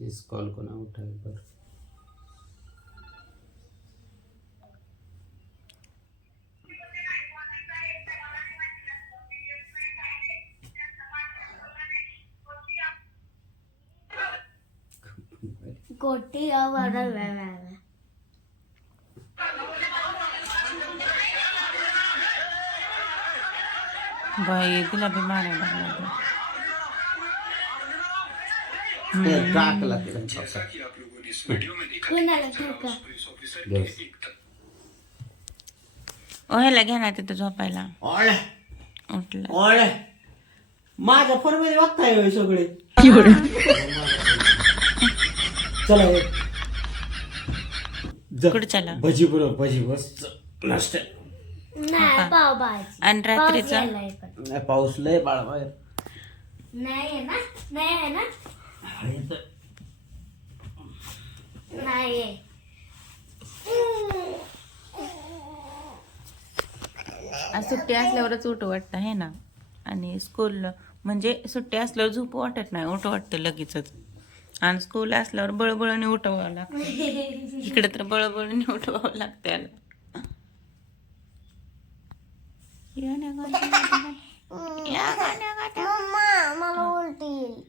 इस call को ना उठाए पर गोटी आवारा बाई तिला बी मारायला लागला. टाकला कुणाला ठोका ओ ह्याला घ्या ना तिथं झोपायला. ओळे उठलं. ओळे माझ्या फोन मध्ये बघताय होय सगळे चला हे. कुठं चला? भजी बरोबर भजी बस नाश्ता नाही पाव भाजी आणि रात्रीचं नाही पाऊस लय बाळा बाहेर नाही आहे ना नाही आहे ना नाही आहे. आज सुट्टी असल्यावरच उठ वाटतं आहे ना. आणि स्कूल म्हणजे सुट्टी असल्यावर झोप वाटत नाही, उठ वाटतं लगेचच. आणि स्कूल असल्यावर बळबळने उठवावं लागतं. इकडे तर बळबळने उठवावं लागतं याला. मम्मा मला उलटी येईल.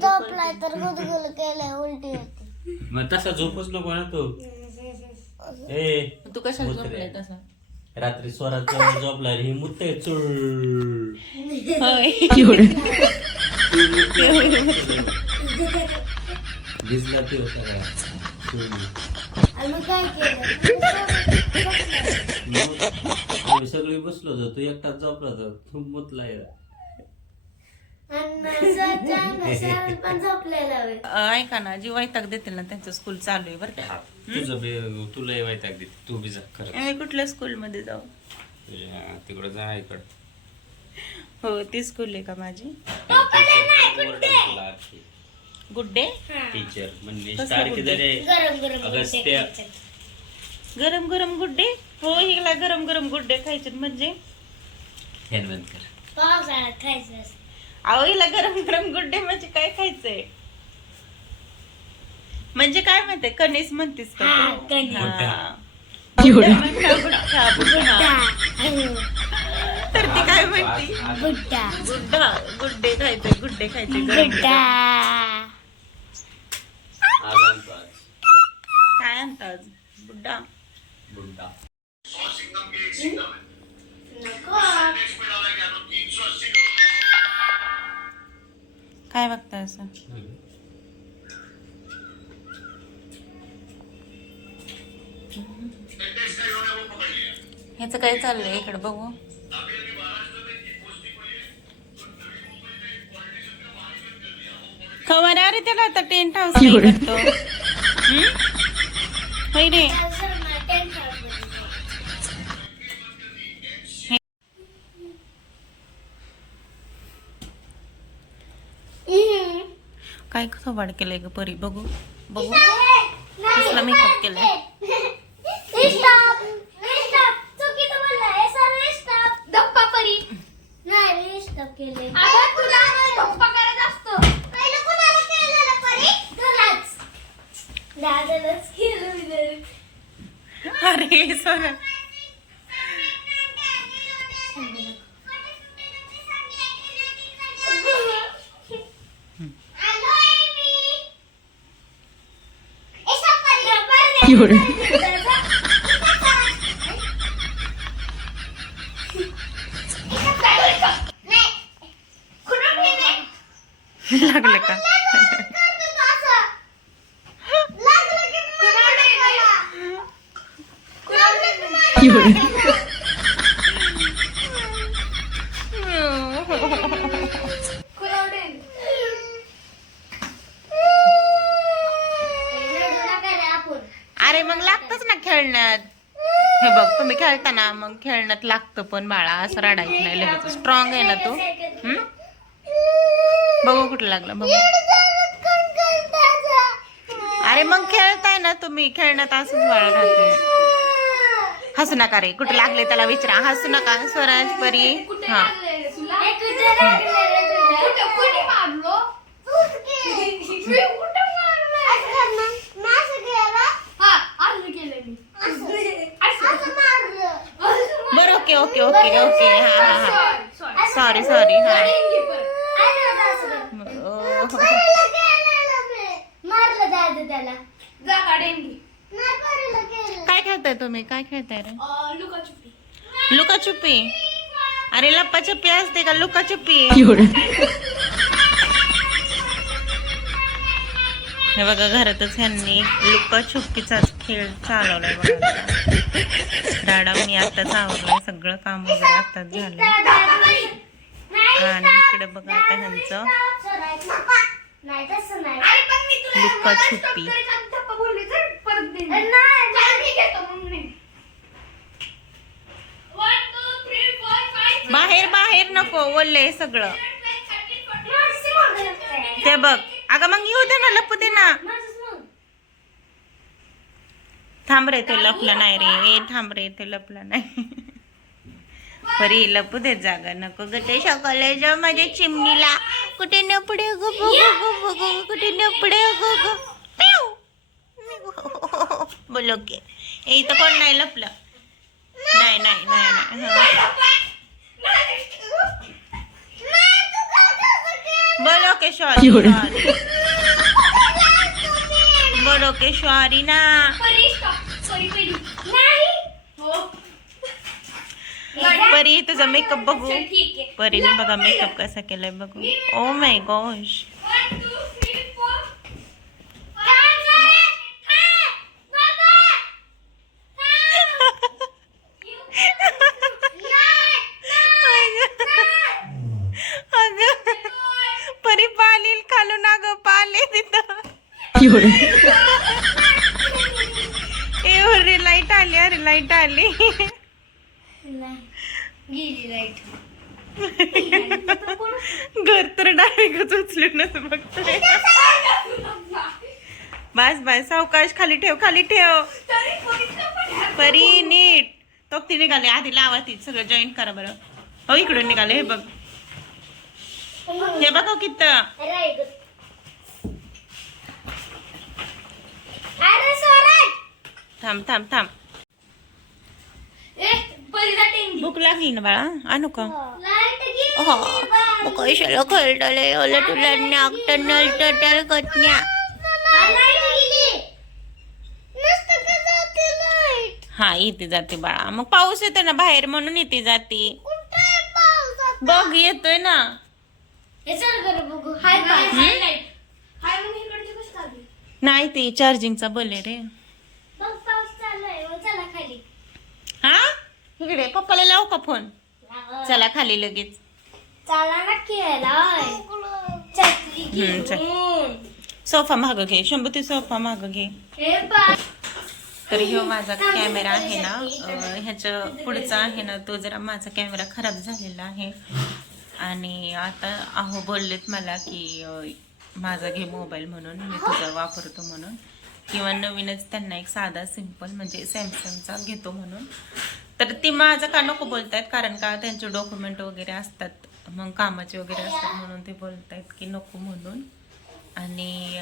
झोपलाय तर गुदगुल केलंय उलटी येते. मग तसा झोपच नको ना तू. ए तू कशाला झोपलाय तसा? रात्री स्वरात झोपला ही मुत्ते चुळ भिजला ते सगळा. आणि काय केलं सगळी बसलो होतो तू एकटाच झोपला होता तू मुतला पण झोपलेला ऐका ना, जी वैताग देतील ना त्यांचं स्कूल चालू आहे बरं का. तुझं तुला वैताग देते तू बी जा खरं आम्ही कुठल्या स्कूल मध्ये जाऊ? तिकडं जा इकडं. हो ती स्कूल आहे का माझी? गुड डे टीचर म्हणजे कसलं तारखे good जरे गरम गरम अगस्त्या गरम गरम गुड डे. हो हिला गरम गरम गुड डे खायचे म्हणजे फॅन बंद कर. पावसाळ्यात खायचं असतं. अहो हिला गरम गरम गुड डे म्हणजे काय खायचंय? म्हणजे काय म्हणते कणीस म्हणतेस का हा, तू? कणीस. हा. बुड्ढा म्हणता, बुड्ढा, बुड्ढा. तर ती काय म्हणते? बुड्ढा बुड्ढा गुड डे खायचंय, गुड डे खायचंय गरम बुड्ढा आज आणतो आज. काय आणतात बुड्ढा? बुड्डा काय बघता असं? ह्याचं काय चाललंय इकडे बघू. खबर अरे त्याला आता टेंट हाऊस करतो. होय रे. काय थोबाड केलंय ग परी? बघू बघू कसला मेकअप केलाय. अरे सगळं लागलं का? अरे मग लागतच ना खेळण्यात. हे बघ तुम्ही खेळताना मग खेळण्यात लागतं पण बाळा, असं रडायचं नाही लगेच. स्ट्रॉंग आहे ना तू. बघू कुठं लागलं बघू. अरे मग खेळताय ना तुम्ही, खेळण्यात असंच बाळा राहते. हसू नका रे, कुठं लागले त्याला विचारा. हसू नका स्वराज परी. हा मारलो सॉरी हा मारलं जायचं त्याला. काय खेळताय तुम्ही? काय खेळताय रे? लुकाछुपी. अरे लप्पाछुपी असते का लुकाछुपी? हे बघा घरातच ह्यांनी लुकाछुपीचा खेळ चालवलाय बघा. राडा मी आताच आवरलाय, सगळं काम वगैरे आताच झालंय. आणि इकडे बघा आता ह्यांचं लुकाछुपी. बाहेर बाहेर नको, ओललंय सगळं. ते बघ अगं मग येऊ दे ना, लपू दे ना. थांब रे, ते लपलं नाही रे. थांब रे, ते लपलं नाही. परी लपू दे, जागा नको गटे शकले जो माझ्या चिमणीला. कुठे न पुढे गो गो गो गो गो, कुठे न पुढे गो गो. बोलो की इथं कोण नाही लपलं. नाही नाही नाही नाही. बोलो के सॉरी. बोलो के सॉरी ना. परी तुझा मेकअप बघू. परीने बघा मेकअप कसा केलाय बघू. Oh my gosh. परी पालील खालून अगं पाले तिथं. अरे लाईट आली, अरे लाईट आली. घर तर डायरेक्ट उचलूनच बघतोय. बस बस सावकाश, खाली ठेव खाली ठेव. परी नीट. तो ती निघाले, आधी लावा ती सगळं जॉईन करा बरं. हो इकडून निघाले, हे बघ हे बघ किती. थांब थांब थांब. भूक लागली ना बाळा, आणू का? हो मग कशाला खरडले ओला तुला नाक टनल टटल कटण्या. हा इथे जाते बाळा, मग पाऊस येतो ना बाहेर म्हणून इथे जाते. बघ येतोय ना. नाही ते चार्जिंगचा बोले रे. हा इकडे पप्पाला लावू का फोन? चला खाली लगेच. सोफा माग घे शंभू, ते सोफा माग घे. तर ह्यो माझा कॅमेरा आहे ना, ह्याच्या पुढचा आहे ना, तो जरा माझा कॅमेरा खराब झालेला आहे. आणि आता अहो बोललेत मला की माझा घे मोबाईल म्हणून, मी तुझा वापरतो म्हणून, किंवा नवीनच त्यांना एक साधा सिंपल म्हणजे सॅमसंगचा घेतो म्हणून. तर ती माझं का नको बोलतायत, कारण का त्यांचे डॉक्युमेंट वगैरे असतात, मग कामाचे वगैरे असतात, म्हणून ते बोलतायत की नको म्हणून. आणि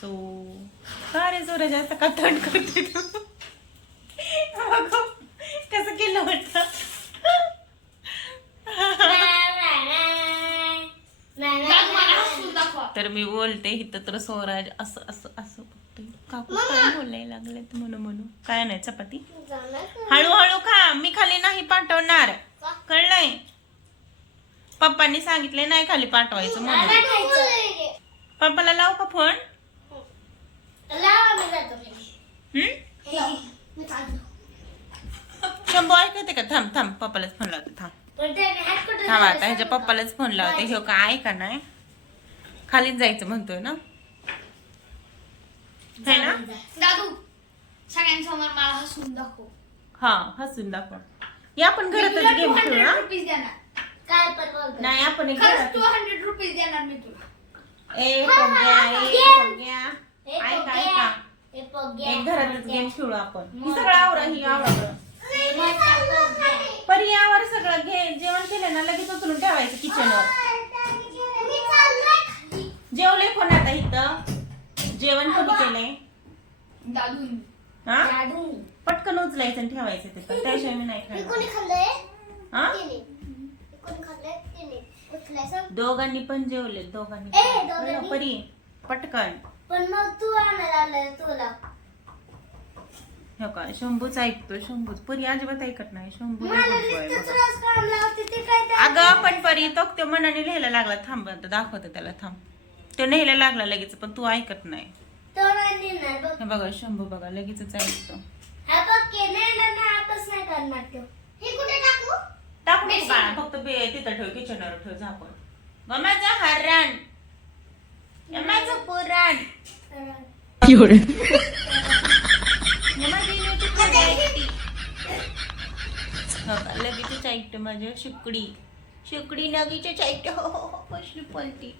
सो का रे जोरा जास्त का तण करते तू? कसं केलं वाटतं. तर मी बोलते इथं तर स्वराज असं असं असं बघतोय. काकू काय बोलायला लागले म्हणून म्हणून. काय नाही चपाती हळूहळू खा, मी खाली नाही पाठवणार, कळलंय? पप्पांनी सांगितले नाही खाली पाठवायचं म्हणून. पप्पाला लावू का फोन? शंभू ऐकते का? थांब थांब पप्पालाच फोन लावते. थांब थांब आता ह्याच्या पप्पालाच फोन लावते. हे का ऐका नाही, खालीच जायचं म्हणतोय ना. है ना दादू, सगळ्यांसमोर मला हसून दाखव. हा हसून दाखव. या आपण घरातच गेम खेळू ना. काय पण बोलतो नाही आपण एक खरंच 200 रुपीस देणार मी तुला. ए पोग्या ऐका ऐका, एक घरातच गेम खेळू आपण. ही सगळं आवरा, ही आवरा पण यावर सगळं घे. जेवण केलं ना लगेच उचलून ठेवायचं किचनवर. जेवले कोण आता इथं? जेवण कोणी केलंय? दादू. हा पटकन उचलायचं आणि ठेवायचं तिथं. त्याशिवाय मी नाही खाणार. हा पण खाल्ले तिने उचलाय सांग. दोघांनी पण जेवले दोघांनी ए, पण. दोघांनी? बरं, परी पटकन. पण मग तू आणायला आलाय तुला. हो का शंभूच ऐकतो शंभूच. परी अजिबात ऐकत नाही शंभू लय मला good boy नुसतंच बघा. रस काढला होती ते काय ते. अगं पण परी तो मनाने लिहायला लागला. थांब आता दाखवते त्याला थांब. तो लिहायला लागला लगेच पण तू ऐकत नाही. तो नाही नेणार बघ. हे बघा शंभू बघा लगेच ऐकतो. हा बघ के नेणार ना आताच नाही करणार तो. हे कुठे टाकू? टाकू नको बाळा फक्त तिथं ठेव किचनवर ठेव झाकून. गमाचं हरण गमाचं पुराण लगेच ऐकते माझ्या शिकडी शिकडी लगेच ऐकते. हो हो हो कसली पलटी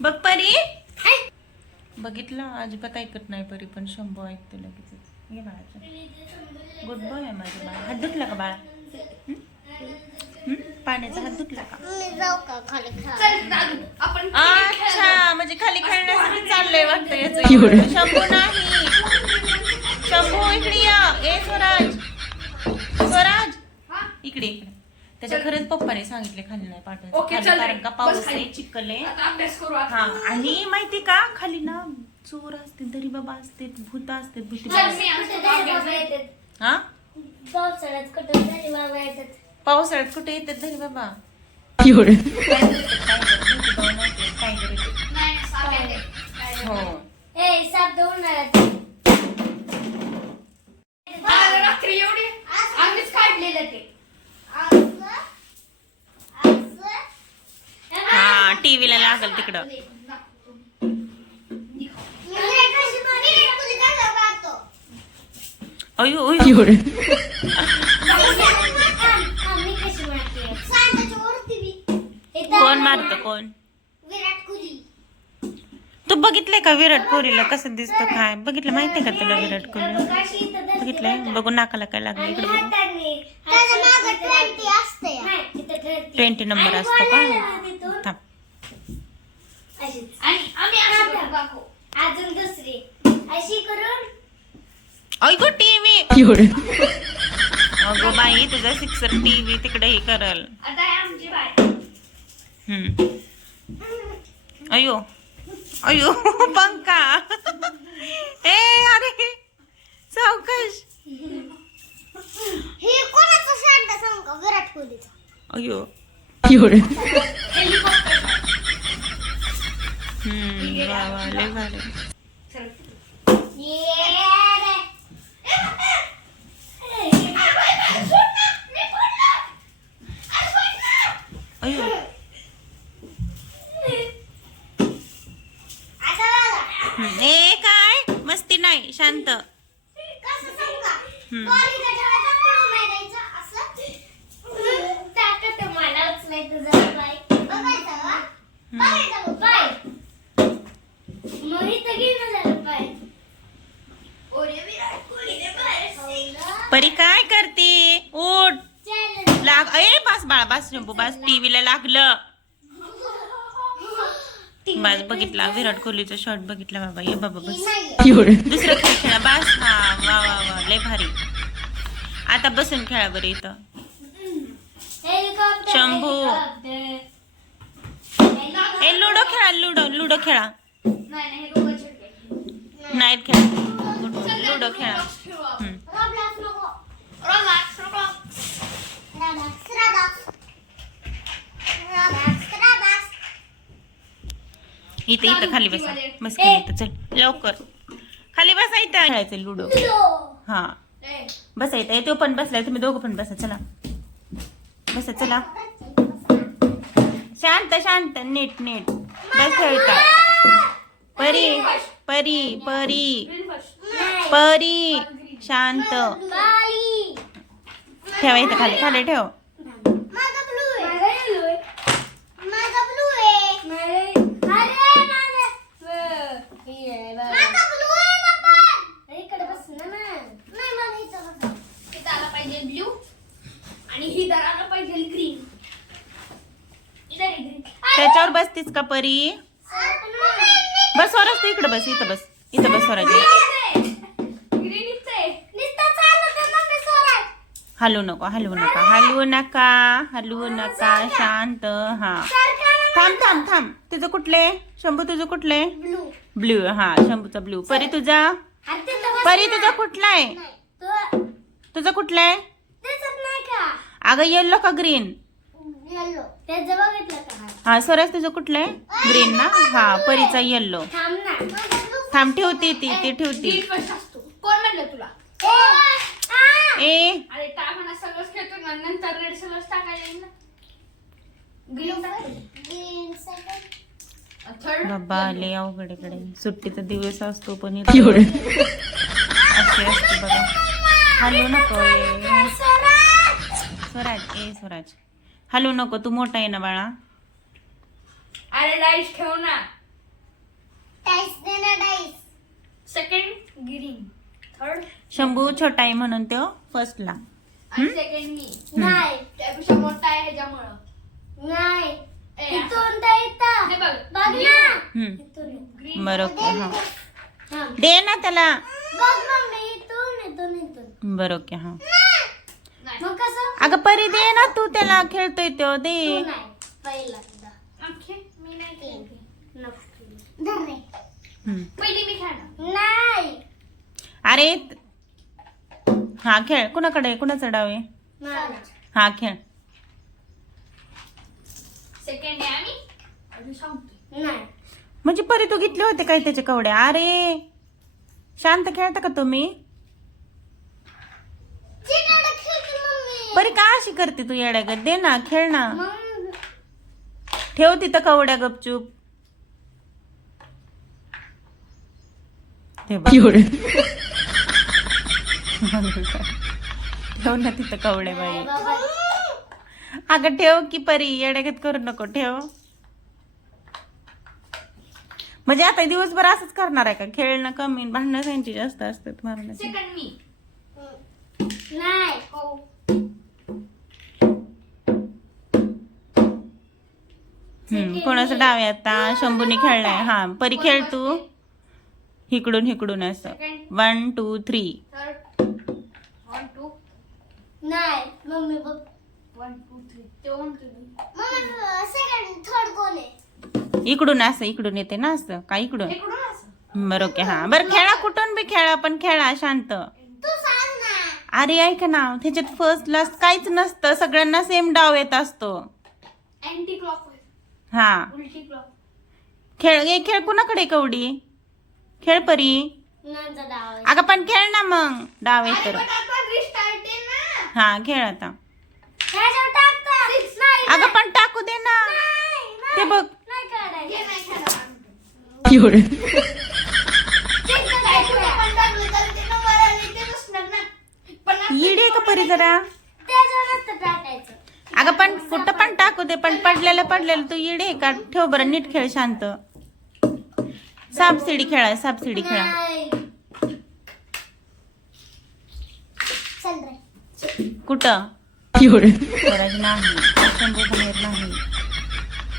बघ परी. बघितलं अजिबात ऐकत नाही परी पण शंभू ऐकते लगेच. हे बाळाचं गुड बॉय आहे माझं बाळा. हात धुतला का बाळा? पाण्याचा हात धुतला का? मी जाऊ का खाली खेळायला? अच्छा म्हणजे खाली खेळण्यासाठी चाललंय वाटतं याचं. शंभू नाही शंभू इकडे या. ए स्वराज स्वराज इकडे इकडे. त्याच्या खरंच पप्पाने सांगितले खाली नाही पाठवायचं खाली, कारण का पाऊस आहे चिखल आहे. अभ्यास करू आता. हा आणि माहिती का खाली ना चोर असते दरी बाबा असते भूत असते भूती चल, मी आणतो बाबा येतात. हा पावसाळ्यात कुठं तरी बाबा येतात. पावसाळ्यात कुठे येतात धरी बाबा. नाही, साप येते. हो ए साप देऊन मला रात्री एवढी आम्हीच काढलेलं ते. हा टीव्हीला लागल तिकडं. अयो अयो कोण मारत कोण? विराट कोहली. तू बघितलंय का विराट कोहलीला कसं दिसतं काय बघितलं माहितीये का तुला विराट कोहली? बघितलंय बघू नाकाला काय लागलं इकडे बघू. 20 नंबर असतो का? थांब. आणि आम्ही असं करतो दाखव. अजून दुसरी अशी करून अगो टीव्ही अगो बाई तुझा सिक्सर टीव्ही तिकडे हे करल. आता आहे आमची बाय. अयो अयो पंखा. ए अरे सावकाश. हे कोणाचं शांत सांग का? विराट कोहलीचं. अयो वा वा लय भारी. चल. अयो ए काय मस्ती नाही शांत. परी काय करते? उठ लाग. ए बस बाळा बस शंभू बस. टीव्हीला लागलं बस. बघितला विराट कोहलीचा शॉट बघितला बाबा. ये बाबा बस. दुसरं खेळ खेळा बस. हा वा वा वा लय भारी. आता बसून खेळा बरं इथं. शंभू ए लुडो खेळा लुडो लुडो खेळा. नाही नाही, हे दोघं चिडले. नाईट खेळा लुडो खेळा. खेळू आपण. Roblox, Roblox. इथं इथं खाली बसा. बस खाली इथं चल लवकर खाली बसा. इथं खेळायचं लुडो. हा ए, बसायचं. तो पण बसलाय तुम्ही दोघं पण बसा. चला बसा चला. शांत शांत नीट नीट बस खेळता. परी परी परी green first. परी शांत ठेवा इथं खाली खाली ठेव. माझा ब्लू आहे. माझा ब्लू आहे. अरे माझा ब्लू आहे ना पण. इकडे बस ना. नाही मला इथं बस. इथं आला पाहिजे ब्ल्यू आणि ही दर आला पाहिजे ग्रीन. इधर आहे ग्रीन. त्याच्यावर बसतीस का परी? बस स्वराज तू इकडे बस. इथं बस. इथं बस स्वराज. ग्रीन इथं आहे. नुसतं चालत आहे मम्मी स्वराज. हलवू नको, हलवू नका, हलवू नका, हलवू नका, शांत. हा थांब थांब थांब. तुझं कुठले शंभू? तुझं कुठले? ब्लू. ब्ल्यू. हा शंभूचा ब्ल्यू. परी तुझा? हाती तर बस परी ना. तुझा कुठला आहे? नाही. तो तुझं कुठलं आहे? दिसत नाही का? अगं येल्लो का ग्रीन? येलो. त्याचं बघितलं का? हा स्वराज तुझं कुठलं आहे? ग्रीन ना. हा परीचा येल्लो. थांब ना. थांब ठेवती ती ठेवती. ग्रीन फर्स्ट असतो. कोण म्हणलं तुला? ए अरे टाकाना सगळंच खेळतो ना, नंतर रेड सगळंच टाकायला येईल ना. ग्रीन थर्ड बाबा लय अवघडकडे. सुट्टीचा दिवस असतो पण इथे अशी असते बघा. हलवू नको रे स्वराज. ए स्वराज हलवू नको, तू मोठा आहे ना बाळा. अरे डाईस ठेव ना. डाईस दे ना dice. Second green, third Shambhu छोटा आहे म्हणून तो फर्स्टला. आणि सेकंड मी. नाही. त्यापेक्षा मोठा आहे ह्याच्यामुळं. नाही. ए, इथून तर इथं. हे बघ. बघ ना. हम्म ग्रीन बरं ओके. हा थांब. दे ना त्याला. बघ मम्मी इथून. बरं ओके. हा नाही. मग कसं? अगं परी दे ना तू त्याला, खेळतोय तो दे. तू नाही. पहिल्यांदा. ओके, मी नाही खेळते. नको. धर रे. हम्म. पहिली मी खेळणार. नाही. अरे हा खेळ. कुणाकडे कुणाचा डाव आहे? मला. हा खेळ. सेकंड आहे आम्ही. अजून सांगतोय. नाही. म्हणजे परी तू घेतले होते काय त्याच्या कवड्या? अरे शांत खेळता का तुम्ही? चिटाडा खेळते मम्मी. परी का अशी करते तू येड्यागत? दे ना खेळ ना. मग ठेव तिथं कवड्या गपचूप. ठेव ना तिथं कवड्या बाई. बाबा. अगं ठेव की परी, येड्यागत करू नको. ठेव. म्हणजे आता दिवसभर असंच करणार आहे का? खेळणं कमी, भांडणं त्यांची जास्त असतात मारण्याची. सेकंड मी. नाही. हो. कोणाचा डाव आहे आता? शंभूने खेळलाय. हा परी खेळ तू. इकडून इकडून असं. 1 2 3. थर्ड 1 2 नाही. मम्मी बघ. 1 2 3. ते म्हणतो मी. मम्मी सेकंड थर्ड कोण आहे? इकडून असं इकडून येते ना असं का? इकडून. इकडून असं. बरं ओके. हा बरं खेळा, कुठून बी खेळा पण खेळा शांत. तू सांग ना. अरे ऐक ना, त्याच्यात फर्स्ट लास्ट काहीच नसतं, सगळ्यांना सेम डाव येत असतो. अँटी क्लॉक हा उलटी क्लॉक. खेळ. हे खेळ कुणाकडे कवडी? खेळ परी. नंतर डाव आहे. अगं पण खेळ ना मग. डाव आहे अरे तर. पण आपण रिस्टार्ट आहे ना. हा खेळ आता. त्याच्यावर टाकता. नाही. अगं पण टाकू दे ना. नाही. ते बघ. नाही काढायचं. हे नाही खेळणार. येडे का परी जरा. त्याच्यावर नसतं टाकायचं. अगं पण कुठं पण टाकू दे, पण पडलेलं तू येडे का? ठेव बरं नीट खेळ शांत. सापशिडी खेळा, सापशिडी खेळा. नाही. चल रे. कुठं? स्वराज नाही, शंभू बाहेर नाही.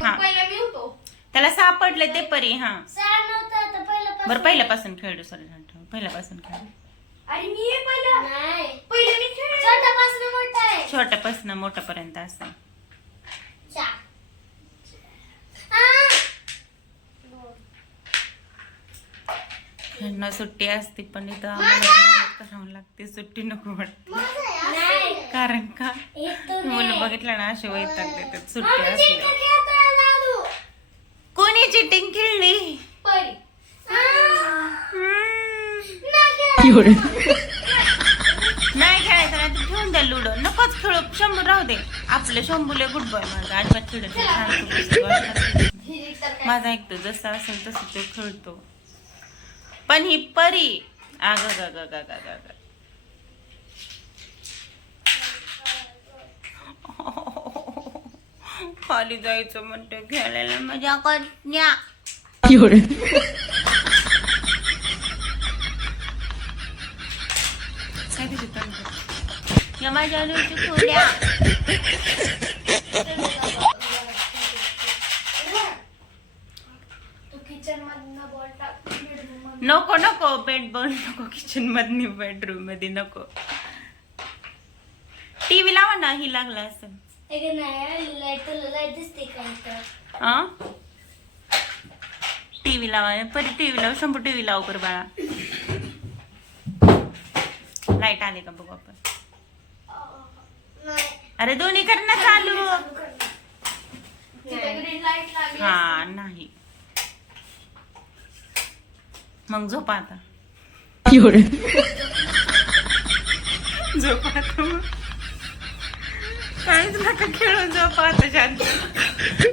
हा पहिला मी होतो. त्याला सापडले ते परी. हा सहा नव्हतं तर पहिलं बरं पहिल्यापासून खेळ स्वराज. पहिल्यापासून खेळ. आणि मी हे पहिलं नाही. पहिलं मी खेळ. छोटापासून मोठा आहे. छोट्यापासून मोठ्यापर्यंत असं. चार. ह्यांना सुट्टी असते पण इथं आम्हाला मेहनत करावं लागते. सुट्टी नको वाटते. नाही. कारण का इथून मुलं बघितलं ना असे वैताग देतात सुट्टी मम्मी असल्या. चिट्टी खेळतोय दादू. कोणी चिटिंग खेळली? पहिली. नाही खेळायचं नाही तर ठेवून द्या लुडो. नकोच खेळू. शंभू राहू दे. आपले शंभूले गुड बॉय माझा. अजिबात खेळत नाही. शांत बसतो. ही तर काय. माझा ऐकतो जसं असेल तसं तो खेळतो. पण ही परी आग ग ग ग ग ग. खाली जायचं म्हणतो खेळायला मजा करण्या. काय तुझी तंत्र? या माझ्या आलूची खोड्या. तू किचन मधनं बॉल टाक. बेडरूम मध्ये. नको नको बेड बॉल नको. किचन मधनी बेडरूम मध्ये नको. टीव्ही लावा ना, ही लागला असेल. एक नाही लाईट दिसते का इथं? हा टीव्ही लावा, परी टीव्ही लाव, शंभू टीव्ही लाव कर बाळा. लाईट आले का बघू आपण. नाही. अरे दोन्ही कर ना चालू. तिथे ग्रीन लाईट लागली. हा नाही मग झोपा आता. झोपा आता मग. काहीच नका खेळू, झोपा आता शांत.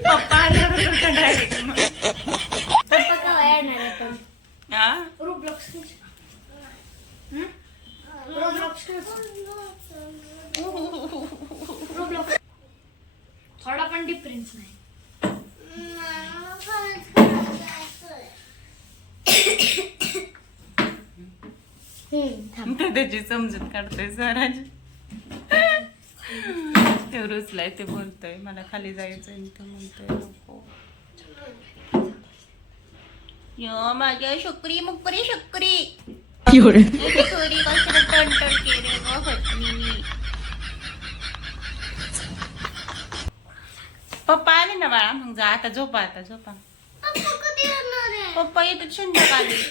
पप्पा आल्यावर उठा डायरेक्ट मग. पप्पा केव्हा येणार आहे पण? हा रोब्लॉक्स थोडा पण डिफरन्स नाही. ते त्याची समजूत काढतोय स्वराज. ते रुचलाय, ते बोलतोय मला खाली जायचंय आणि ते म्हणतोय नको. यो माझ्या शुक्री मुकरी शुक्री चोरी कशाला टणटण केले ग भटनी. पप्पा आले ना बाळा, मग जा आता झोपा, आता झोपा. पप्पा कधी येणार आहे? पप्पा येतात संध्याकाळी.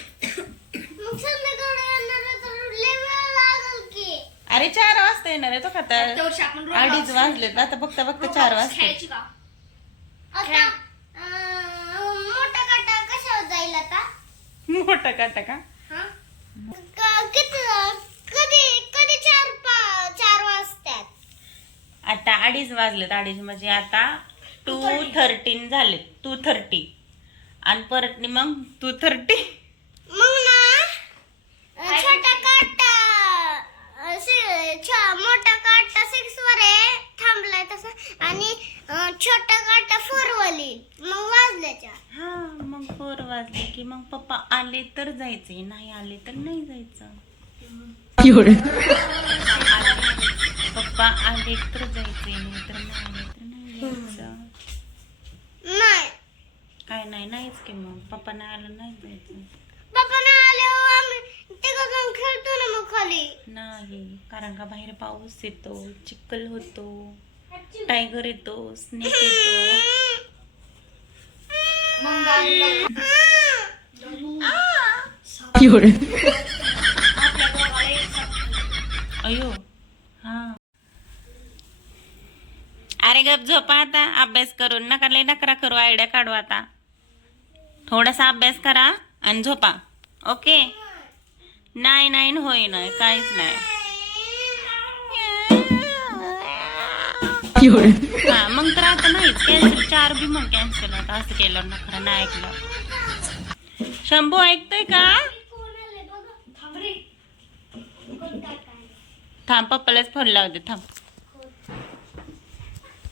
मग संध्याकाळी येणार आहे तर लय वेळ लागेल की. अरे 4 वाजता येणार आहे तो खाता. त्या वर्षी आपण 2:30 वाजलेत आता, बघता बघता 4 वाजता. खेळायची का? आता मोठा काटा कशावर जाईल आता? मोठा काटा का? हा? कधी कधी 4 वाजतात? आता 2:30 वाजलेत. 2:30 म्हणजे आता 2:13 झाले. 2:30 आणि परत मग 2:30. मग ना छोटा काटा मोठा काटा 6 वर आहे थांबलाय तसा, आणि छोटा काटा 4 वाली मग वाजल्याच्या. हा मग 4 वाजले की मग पप्पा आले तर जायचे, नाही आले तर नाही जायचं. पप्पा आले तर जायचे, नाही तर नाही आले तर नाही जायचं. नाही काय नाही, नाहीच की मग पप्पा नाही आलं नाही जायचं. पप्पा नाही आले आम्ही तिघं जाऊन खेळतो ना मग खाली. नाही, कारण का बाहेर पाऊस येतो, चिखल होतो, टायगर येतो, स्नेक येतो. मग गाडीला आपल्या दोघाला एक साथ. अयो हा. अरे गप झोपा आता, अभ्यास करून नका लय नकरा करू, आयडिया काढू आता. थोडासा अभ्यास करा आणि झोपा. ओके. नाही नाही होय नाही, काहीच नाही. हा मग तर आता नाहीच कॅन्सल. 4 बी मग कॅन्सल आता, असं केलं नखरा नाही ऐकलं. शंभू ऐकतोय का? थांब रे. थांब पप्पालाच फोन लावते थांब.